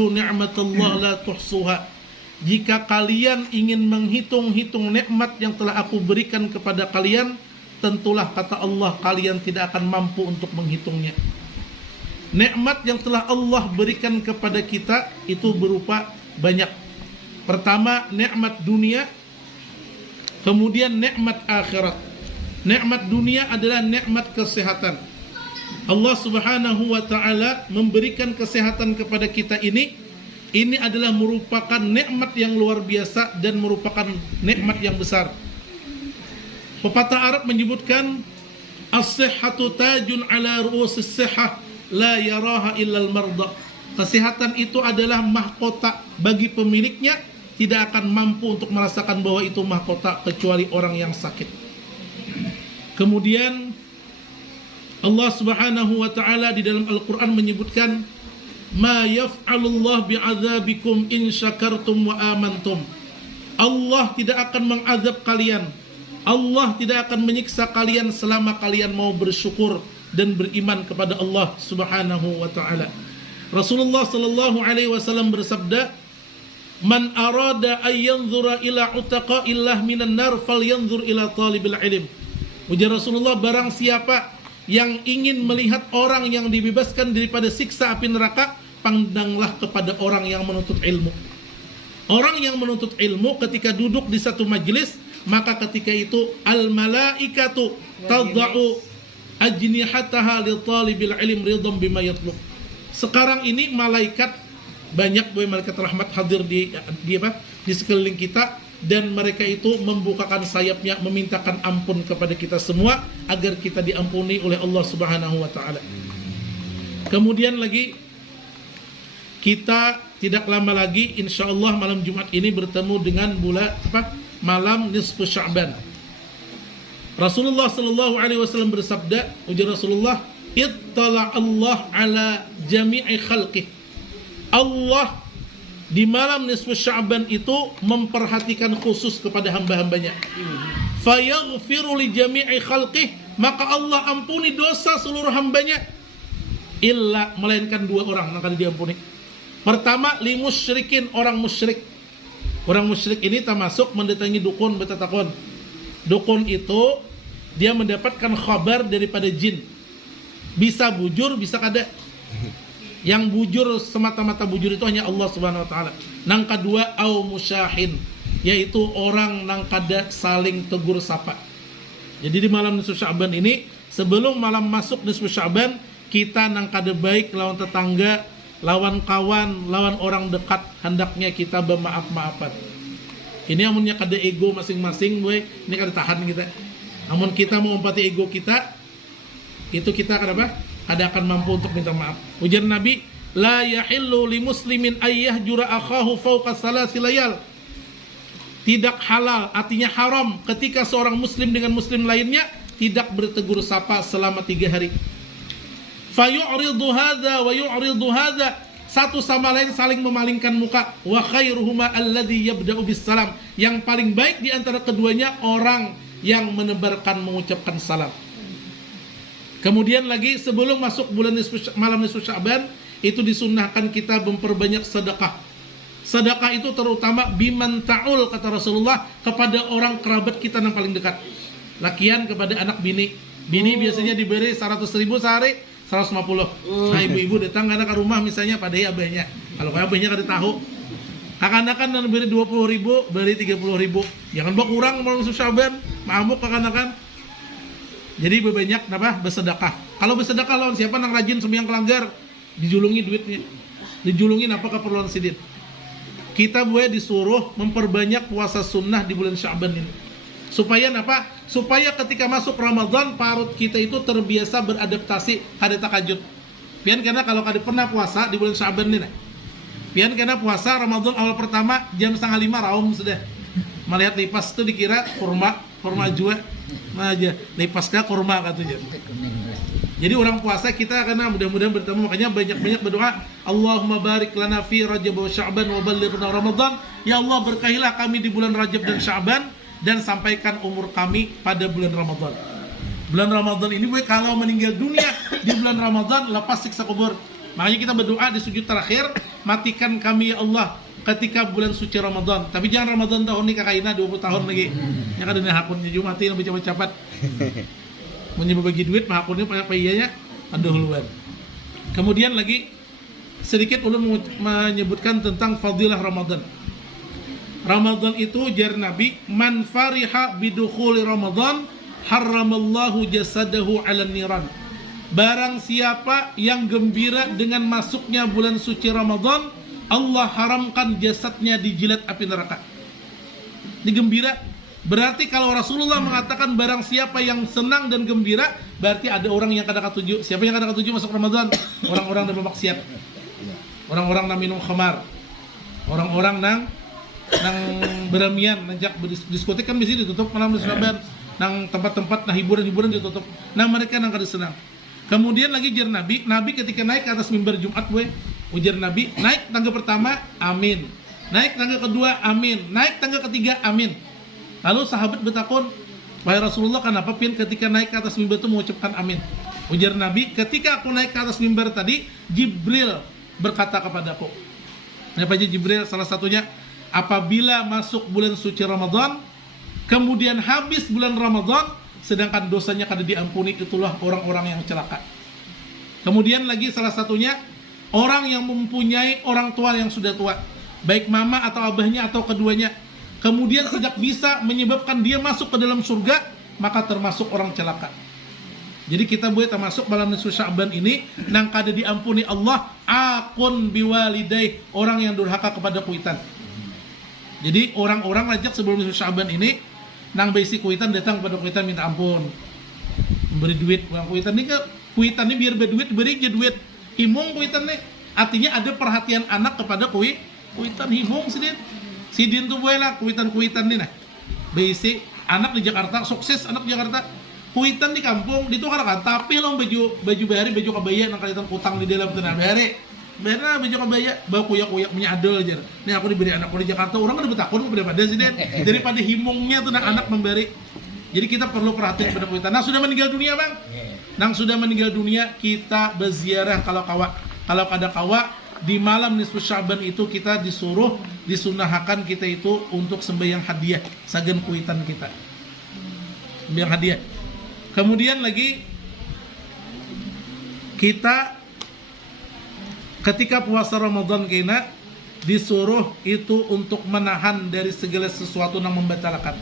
ni'matallah la tuhsuha. Jika kalian ingin menghitung-hitung nikmat yang telah aku berikan kepada kalian, tentulah kata Allah kalian tidak akan mampu untuk menghitungnya. Nikmat yang telah Allah berikan kepada kita itu berupa banyak. Pertama, nikmat dunia, kemudian nikmat akhirat. Nikmat dunia adalah nikmat kesehatan. Allah Subhanahu wa taala memberikan kesehatan kepada kita ini adalah merupakan nikmat yang luar biasa dan merupakan nikmat yang besar. Pepatah Arab menyebutkan as-sihhatu tajun ala ru'usis sihhah la yaraha illal marda. Kesehatan itu adalah mahkota bagi pemiliknya, tidak akan mampu untuk merasakan bahwa itu mahkota kecuali orang yang sakit. Kemudian Allah Subhanahu wa taala di dalam Al-Qur'an menyebutkan ma yaf'alullah bi'adzabikum in syakartum wa amantum. Allah tidak akan mengazab kalian. Allah tidak akan menyiksa kalian selama kalian mau bersyukur dan beriman kepada Allah Subhanahu wa taala. Rasulullah sallallahu alaihi wasallam bersabda, "Man arada ay yanzura ila utaqa'illah minan nar falyanzur ila talibil ilm." Ujar Rasulullah, barang siapa yang ingin melihat orang yang dibebaskan daripada siksa api neraka, pandanglah kepada orang yang menuntut ilmu. Orang yang menuntut ilmu ketika duduk di satu majelis, maka ketika itu al-malaikatu tad'u ajnihataha li talibil ilm ridham bima yatlub. Sekarang ini malaikat banyak, malaikat rahmat hadir di sekeliling kita, dan mereka itu membukakan sayapnya memintakan ampun kepada kita semua agar kita diampuni oleh Allah Subhanahu wa taala. Kemudian lagi kita tidak lama lagi insyaallah malam Jumat ini bertemu dengan malam nisfu Sya'ban. Rasulullah sallallahu alaihi wasallam bersabda, ujar Rasulullah, ittala Allah ala jami'i khalqih. Allah di malam nisfu Sya'ban itu memperhatikan khusus kepada hamba-hambanya. Fayaghfiru li jami'i khalqih, maka Allah ampuni dosa seluruh hambanya. Illa, melainkan dua orang akan diampuni. Pertama, li musyrikin, orang musyrik. Orang musyrik ini termasuk mendatangi dukun betatakon. Dukun itu dia mendapatkan khabar daripada jin. Bisa bujur, bisa kada. Yang bujur, semata-mata bujur itu hanya Allah Subhanahu wa taala. Nang kedua, au musyahin, yaitu orang nang kada saling tegur sapa. Jadi di malam nisfu Sya'ban ini, sebelum malam masuk nisfu Sya'ban, kita nang kada baik lawan tetangga, lawan kawan, lawan orang dekat, hendaknya kita bermaaf-maafan. Ini amunnya kada ego masing-masing, ini kada tahan kita. Amun kita mau empati ego kita, itu kita kada apa? Ada akan mampu untuk minta maaf. Ujar Nabi, la yahillu li muslimin ayyahjura akhahu fawqa salasi layal. Tidak halal, artinya haram ketika seorang muslim dengan muslim lainnya tidak bertegur sapa selama 3 hari. Fayu'ridu hadza wa yu'ridu hadza, satu sama lain saling memalingkan muka. Wa khairuhuma alladhi yabda'u bis salam, yang paling baik di antara keduanya orang yang menebarkan mengucapkan salam. Kemudian lagi sebelum masuk bulan malam nisfu Sya'ban itu disunnahkan kita memperbanyak sedekah. Sedekah itu terutama biman ta'ul, kata Rasulullah, kepada orang kerabat kita yang paling dekat. Lakian kepada anak bini. Bini biasanya diberi 100.000 sehari, 150. Nah ibu-ibu datang karena ke rumah misalnya pada abahnya. Kalau abahnya kada tahu. Kakak-kanakan dan beri 20.000, beri 30.000. Jangan bawa kurang malam nisfu Sya'ban, mabuk kakak-kanakan. Jadi berbanyak bersedekah. Kalau bersedekah lawan siapa nang rajin sembahyang kelanggar, dijulungi duitnya. Dijulungin apa keperluan sidin. Kita disuruh memperbanyak puasa sunnah di bulan Sya'ban ini. Supaya apa? Supaya ketika masuk Ramadan parut kita itu terbiasa beradaptasi kada takajud. Pian karena kalau kada pernah puasa di bulan Sya'ban ini. Pian karena puasa Ramadan awal pertama jam 4:30 raum sudah. Melihat lipas itu dikira kurma jua. Nah aja, lipasnya kurma katanya. Jadi orang puasa kita karena mudah-mudahan bertemu, makanya banyak-banyak berdoa, Allahumma barik lana fi Rajab wa Sya'ban wa ballighna Ramadan. Ya Allah, berkahilah kami di bulan Rajab dan Sya'ban dan sampaikan umur kami pada bulan Ramadan. Bulan Ramadan ini kalau meninggal dunia di bulan Ramadan lepas siksa kubur. Makanya kita berdoa di sujud terakhir, matikan kami ya Allah ketika bulan suci Ramadan. Tapi jangan Ramadan tahun ini kakaina 20 tahun lagi. Ya kan ada hakunnya juga mati lebih cepat-cepat. Menyebab bagi duit mah hakunnya apa iyanya? Aduh luar. Kemudian lagi sedikit ulun menyebutkan tentang fadilah Ramadan. Ramadan itu jar Nabi, man fariha bidukhuli Ramadan haramallahu jasadahu 'alan niran. Barang siapa yang gembira dengan masuknya bulan suci Ramadan, Allah haramkan jasadnya dijilat api neraka. Ini gembira. Berarti kalau Rasulullah mengatakan barang siapa yang senang dan gembira, berarti ada orang yang kada ketujuh. Siapa yang kada ketujuh masuk Ramadan? Orang-orang yang bermaksiat. Orang-orang yang minum khamar. Orang-orang nang beramian, najak diskotik kan bisa ditutup malam Ramadan. Nang tempat-tempat nah hiburan-hiburan ditutup. Nah mereka nang kada senang. Kemudian lagi jar Nabi ketika naik ke atas mimbar Jumat ujar Nabi, naik tangga pertama, amin. Naik tangga kedua, amin. Naik tangga ketiga, amin. Lalu sahabat bertakun, wahai Rasulullah, kenapa pin ketika naik ke atas mimbar itu mengucapkan amin? Ujar Nabi, ketika aku naik ke atas mimbar tadi, Jibril berkata kepadaku. Apa aja Jibril? Salah satunya, apabila masuk bulan suci Ramadan, kemudian habis bulan Ramadan, sedangkan dosanya kada diampuni, itulah orang-orang yang celaka. Kemudian lagi salah satunya, orang yang mempunyai orang tua yang sudah tua, baik mama atau abahnya atau keduanya, kemudian tidak bisa menyebabkan dia masuk ke dalam surga, maka termasuk orang celaka. Jadi kita boleh termasuk malam nisfu Sya'ban ini nang kada diampuni Allah, akun biwalidai, orang yang durhaka kepada kuitan. Jadi orang-orang lajak sebelum nisfu Sya'ban ini nang basic kuitan datang kepada kuitan minta ampun, memberi duit. Orang kuitan ini kuitan ini biar berduit, beri aja duit. Himung kuitan nih, artinya ada perhatian anak kepada kuitan himung sidin. Sidin tuh boleh lah kuitan nih nah. Basic anak di Jakarta sukses, anak di Jakarta. Kuitan di kampung itu kan tapi lo baju bahari, baju kebaya nang kalian utang di dalam tanah bahari. Benar baju kebaya, bawa kuyak menyadol aja. Nih aku diberi anakku di Jakarta, orang kan bertakun daripada sih daripada himungnya tuh anak memberi. Jadi kita perlu perhatian pada kuitan. Nah sudah meninggal dunia bang, nang sudah meninggal dunia kita berziarah kalau ada kawa di malam nisfu Sya'ban itu kita disuruh disunahkan kita itu untuk sembahyang hadiah sagan kuitan kita. Sembahyang hadiah. Kemudian lagi kita ketika puasa Ramadan kena disuruh itu untuk menahan dari segala sesuatu yang membatalkan.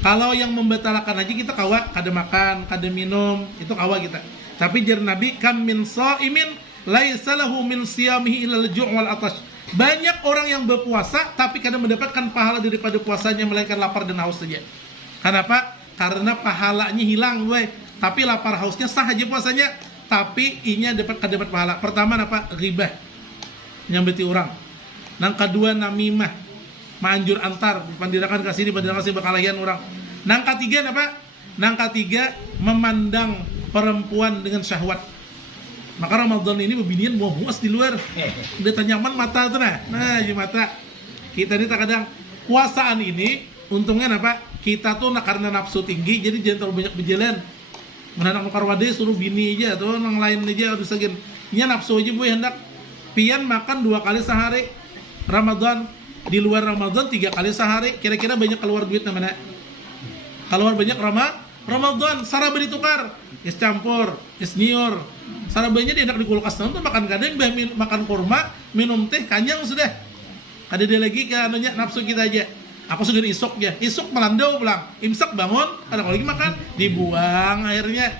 Kalau yang membatalkan aja kita kawa, kada makan, kada minum, itu kawa kita. Tapi jar Nabi, kam min shaimin laisa lahu min siyamihi ilal ju' wal atash. Banyak orang yang berpuasa tapi kada mendapatkan pahala daripada puasanya melainkan lapar dan haus saja. Kenapa? Karena pahalanya hilang, tapi lapar hausnya sah aja puasanya. Tapi inya dapat pahala. Pertama apa? Ghibah, nyambeti orang. Nang kedua namimah, manjur antar, pandirakan kasih bakalayan orang. Nang ketiga apa? Nang ketiga memandang perempuan dengan syahwat. Maka Ramadan ini bebinian mau muas di luar. Udah nyaman mata tuh nah di mata. Kita ini terkadang puasaan ini untungnya apa? Kita tuh karena nafsu tinggi jadi jangan terlalu banyak berjalan. Menanak nukar wadai suruh bini aja atau yang lain aja harus agen. Nya nafsu aja boy hendak pian makan 2 kali sehari. Ramadan di luar Ramadan 3 kali sehari. Kira-kira banyak keluar duit namanya. Keluar banyak Ramadan saraba ditukar. Es campur, es nyiur. Sarabanya dia hendak di kulkas tuh makan kadang makan kurma, minum teh kanyang sudah. Ada dia lagi ke anunya nafsu kita aja. Aku segera isuk melandau pulang, imsak bangun, ada lagi makan, dibuang airnya.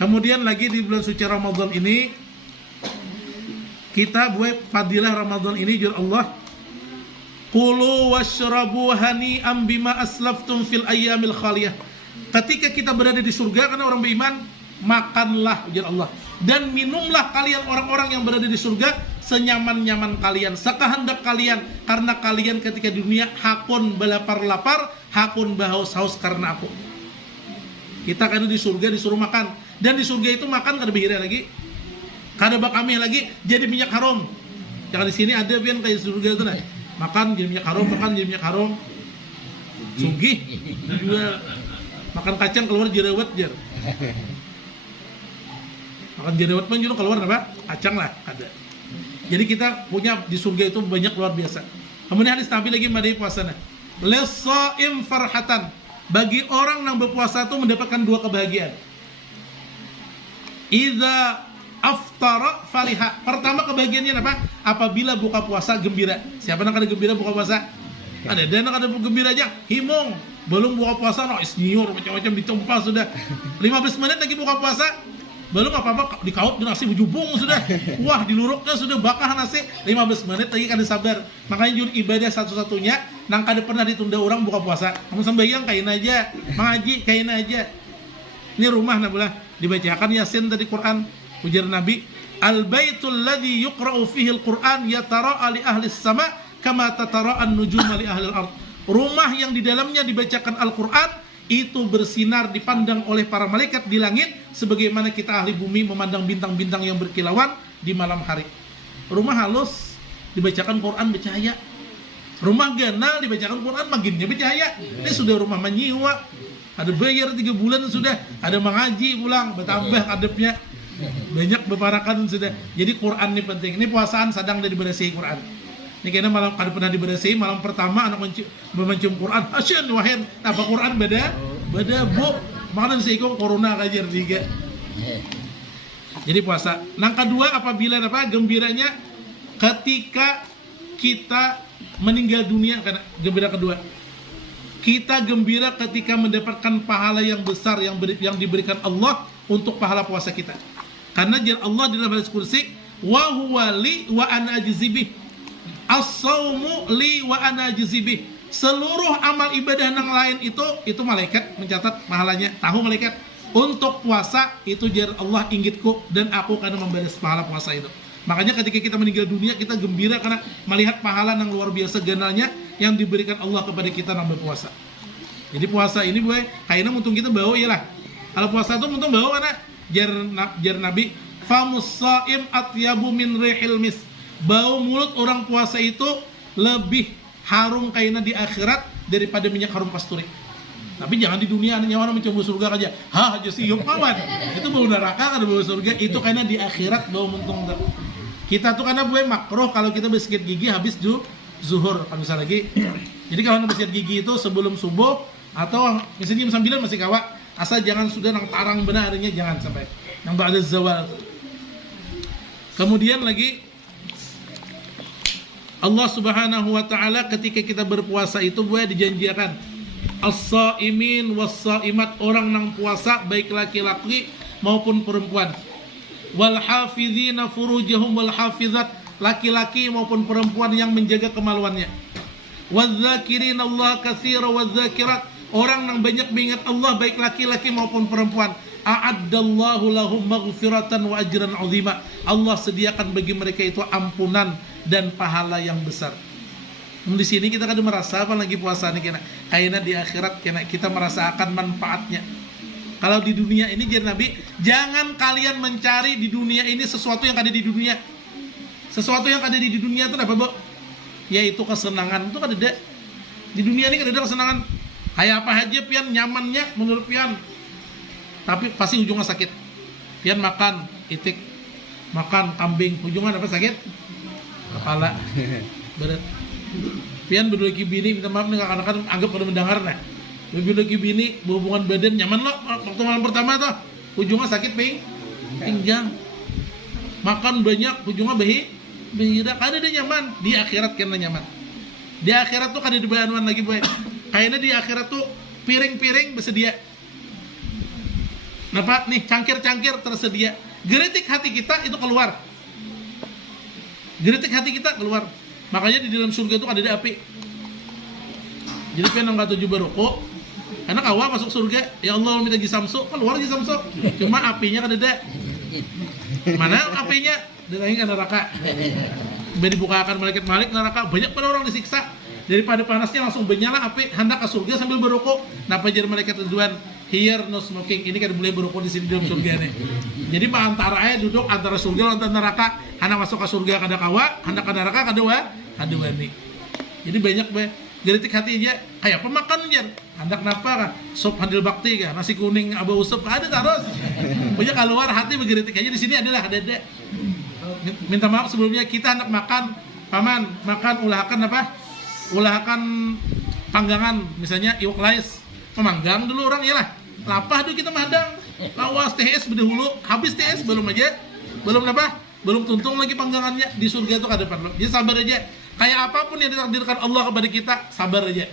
Kemudian lagi di bulan suci Ramadan ini, kita buat fadilah Ramadan ini jur Allah. Kulu washrabu hani'am bima aslaftum fil ayyamil khaliyah. Ketika kita berada di surga, karena orang beriman, makanlah ujar Allah. Dan minumlah kalian orang-orang yang berada di surga senyaman-nyaman kalian, sekehendak kalian, karena kalian ketika di dunia hakun belapar-lapar, hakun bahaus-haus karena aku. Kita kan di surga disuruh makan, dan di surga itu makan kada behira lagi, kada bakami lagi, jadi minyak harum. Jangan di sini ada pian kayak surga itu nah, makan jadi minyak harum, sugih, jual makan kacang keluar jerawat jar. Makan jerawat pun juga keluar apa? acang lah ada. Jadi kita punya di surga itu banyak luar biasa. Kemudian hadis Nabi lagi madai puasana. Lis-shaim farhatan. Bagi orang yang berpuasa itu mendapatkan dua kebahagiaan. Idza aftara fariha. Pertama kebahagiaannya apa? Apabila buka puasa gembira. Siapa yang kada gembira buka puasa? Ada dan kada gembira aja himong. Belum buka puasa no isnior macam-macam ditumpah sudah. 15 menit lagi buka puasa. Belum apa-apa dikaup dengan nasi bujubung sudah. Wah, diluruknya sudah bakar nasi 15 menit lagi kada sabar. Makanya jur ibadah satu-satunya nang kada pernah ditunda orang buka puasa. Kamu sembahyang kain aja, mengaji kain aja. Ini rumah nabulah dibacakan Yasin tadi Quran. Ujar Nabi, "Al-baitul ladzi yuqra'u fihi al-Qur'an yatara'a li ahli as-sama' kama tatara'an nujuma li ahli al-ard." Rumah yang di dalamnya dibacakan Al-Qur'an itu bersinar dipandang oleh para malaikat di langit sebagaimana kita ahli bumi memandang bintang-bintang yang berkilauan di malam hari. Rumah halus dibacakan Quran bercahaya. Rumah ganal dibacakan Quran maginnya bercahaya. Ini sudah rumah menyiwa. Ada bayar 3 bulan sudah, ada mengaji pulang, bertambah adabnya. Banyak beparakan sudah. Jadi Quran ini penting. Ini puasaan sedang dari berasi Quran. Ini kayaknya malam kada pernah diberesi malam pertama anak mencium Quran. Asyan wahen apa Quran beda bu. Makanya si ikong corona kajar juga. Jadi puasa. Yang kedua apabila apa gembiranya ketika kita meninggal dunia karena gembira kedua. Kita gembira ketika mendapatkan pahala yang besar yang diberikan Allah untuk pahala puasa kita. Karena jar Allah di dalam hadis kursi wa huwa li wa ana ajzibih. As-saumu li wa ana jazibih. Seluruh amal ibadah yang lain itu malaikat mencatat pahalanya. Tahu malaikat? Untuk puasa itu jar Allah inggitku dan aku karena membalas pahala puasa itu. Makanya ketika kita meninggal dunia kita gembira karena melihat pahala yang luar biasa ganalnya yang diberikan Allah kepada kita yang berpuasa. Jadi puasa ini boy, kayaknya untung kita bawa iyalah. Kalau puasa itu untung bawa karena jar Nabi famus shaim atyabu min rihil mis. Bau mulut orang puasa itu lebih harum kayaknya di akhirat daripada minyak harum kasturi. Tapi jangan di dunia nyawa mencoba surga aja. Hah, aja siup kawan. Itu bau neraka kan bau surga. Itu kayaknya di akhirat bau mentung. Kita tuh karena gue makruh kalau kita bersikat gigi habis zuhur kalau bisa lagi. Jadi kalau bersikat gigi itu sebelum subuh atau misalnya jam 9 masih kawat. Asal jangan sudah nang tarang benarnya jangan sampai. Yang ba'da zawal. Kemudian lagi Allah Subhanahu wa taala ketika kita berpuasa itu boleh dijanjikan as-shaimin was-shaimat orang yang puasa baik laki-laki maupun perempuan. Wal hafizina furujahum wal hafizat laki-laki maupun perempuan yang menjaga kemaluannya. Wadz-dzakirina Allah katsira wadz-dzakirat orang yang banyak mengingat Allah baik laki-laki maupun perempuan. A'addallahu lahum maghfiratan wa ajran 'azima. Allah sediakan bagi mereka itu ampunan dan pahala yang besar. Di sini kita kadang merasa apa lagi puasa nih kayaknya di akhirat kita merasakan manfaatnya. Kalau di dunia ini jadi Nabi, jangan kalian mencari di dunia ini sesuatu yang ada di dunia. Sesuatu yang ada di dunia itu apa, Bu? Yaitu kesenangan. Itu kan ada. Di dunia ini kan ada kesenangan. Kayak apa aja pian nyamannya menurut pian. Tapi pasti ujungnya sakit. Pian makan itik, makan kambing, ujungnya apa sakit? Kepala berat. Pian berdua bini minta maaf nih kadang-kadang anggap pada mendengar nah. Berdua bini berhubungan badan nyaman lo waktu malam pertama tuh ujungnya sakit pinggang. Makan banyak ujungnya tidak ada dia nyaman. Di akhirat kena nyaman. Di akhirat tuh kada dibayaran lagi boy. Kayaknya di akhirat tuh piring-piring bersedia. Napa nih cangkir-cangkir tersedia. Geritik hati kita itu keluar. Geritik hati kita keluar. Makanya di dalam surga itu ada api. Jadi pengen nggak tujuh berukuk. Karena awal masuk surga, ya Allah minta jisamsu, keluar jisamsu. Cuma apinya kan ada. Mana apinya? Dengan kan neraka. Biar dibukakan malaikat neraka. Banyak pada orang disiksa. Daripada panasnya langsung menyala api hendak ke surga sambil berukuk. Napa jadi malaikat Ridwan? Here no smoking. Ini kan boleh berukuk di sini dalam surga nih. Jadi antara aja duduk antara surga dan neraka. Hendak masuk ke surga kada kawa, hendak ke neraka kada wani. Jadi banyak be. Geritik hati aja kayak pemakan aja. Hendak napa kah? Sop handil bakti kah? Nasi kuning abu usap ada terus. Punya keluar hati bergeritik aja di sini adalah ada. minta maaf sebelumnya, kita hendak makan, paman, makan ulahakan apa? Ulahakan panggangan, misalnya iwak lais. Memanggang dulu orang, iyalah. Lapah dulu kita madang. Lawas TS berdahulu, habis TS belum aja. Belum apa? Belum tuntung lagi panggangannya. Di surga itu kada perlu. Jadi sabar aja. Kayak apapun yang ditakdirkan Allah kepada kita, sabar aja.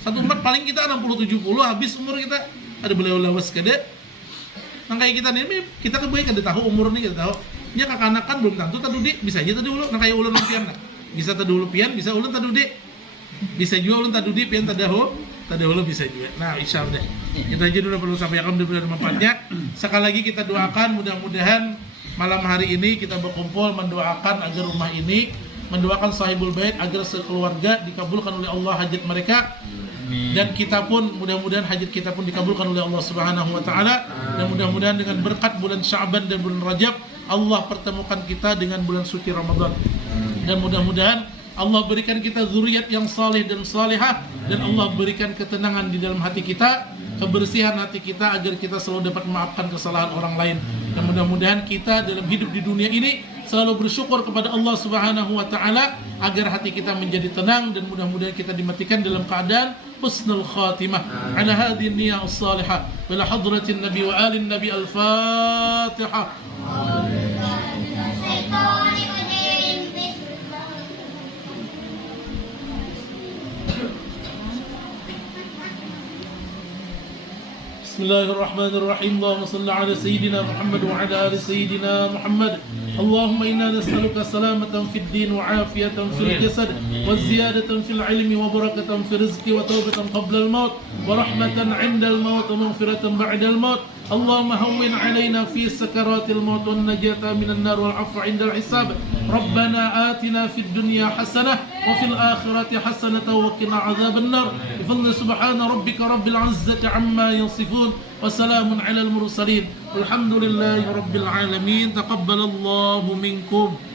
Satu umat paling kita 60-70, habis umur kita ada beliau lawas kada. Nah kayak kita nih, kita kebaik kada tahu umur nih, kada tahu. Dia kakak-anak kan belum tentu tadu dik, bisa aja tadu dulu. Nah kayak ulun pian lah. Bisa tadu dulu pian, bisa ulun tadu dik. Bisa juga ulun tadu dik pian tadahulu bisa juga. Nah insyaallah deh. Kita aja dulu perlu sampaikan mudah-mudahan manfaatnya. Sekali lagi kita doakan mudah-mudahan malam hari ini kita berkumpul mendoakan agar rumah ini, mendoakan sahibul bait agar sekeluarga dikabulkan oleh Allah hajat mereka. Dan kita pun mudah-mudahan hajat kita pun dikabulkan oleh Allah Subhanahu wa taala, dan mudah-mudahan dengan berkat bulan Sya'ban dan bulan Rajab Allah pertemukan kita dengan bulan suci Ramadan. Dan mudah-mudahan Allah berikan kita zuriat yang saleh dan salihah, dan Allah berikan ketenangan di dalam hati kita, kebersihan hati kita agar kita selalu dapat memaafkan kesalahan orang lain. Dan mudah-mudahan kita dalam hidup di dunia ini selalu bersyukur kepada Allah Subhanahu wa taala agar hati kita menjadi tenang, dan mudah-mudahan kita dimatikan dalam keadaan husnul khatimah. Ala hadhihi niyyah as-salihah ila hadratin nabi wa alin nabi al-Fatihah. Bismillahirrahmanirrahim. Allahumma salli ala sayyidina Muhammad wa ala ali sayyidina Muhammad. Allahumma inna nas'aluka salamatan fid din wa afiyatan fil jasad wa ziyadatan fil ilmi wa barakatan fil rizqi wa tawbatan qabla al maut wa rahmatan 'inda al maut wa maghfiratan ba'da al maut. Allahumma hawwin 'alaina fi sakaratil maut wan najata minan nar wal 'afwa 'inda al hisab. Rabbana atina fid dunya hasanah wa fil akhirati hasanah wa qina 'adzaban nar. Bi fadli subhana rabbika rabbil 'izzati 'amma yasifun. وسلام على المرسلين والحمد لله رب العالمين تقبل الله منكم.